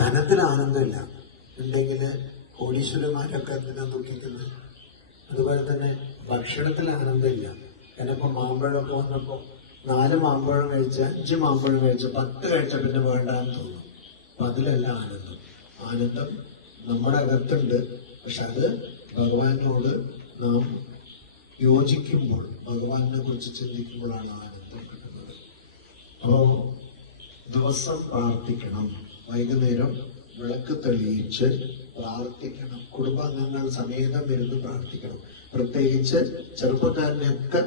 ധനത്തിന് ആനന്ദമില്ല ഉണ്ടെങ്കിൽ കോടീശ്വരന്മാരൊക്കെ എന്തിനാ ദുഃഖിക്കുന്നത്? അതുപോലെ തന്നെ ഭക്ഷണത്തിൽ ആനന്ദമില്ല. കാരണം ഇപ്പൊ മാമ്പഴമൊക്കെ വന്നപ്പോ 4 മാമ്പഴം കഴിച്ച് 5 മാമ്പഴം കഴിച്ച് 10 കഴിച്ച പിന്നെ വേണ്ടാന്ന് തോന്നും. അപ്പൊ അതിലല്ല ആനന്ദം. ആനന്ദം നമ്മുടെ അകത്തുണ്ട്. പക്ഷെ അത് ഭഗവാനോട് നാം യോജിക്കുമ്പോൾ, ഭഗവാനെ കുറിച്ച് ചിന്തിക്കുമ്പോഴാണ് ആനന്ദം കിട്ടുന്നത്. അപ്പോ ദിവസം പ്രാർത്ഥിക്കണം. വൈകുന്നേരം വിളക്ക് തെളിയിച്ച് പ്രാർത്ഥിക്കണം. കുടുംബാംഗങ്ങൾ സമേതം ഇരുന്ന് പ്രാർത്ഥിക്കണം. പ്രത്യേകിച്ച് ചെറുപ്പക്കാരനെയൊക്കെ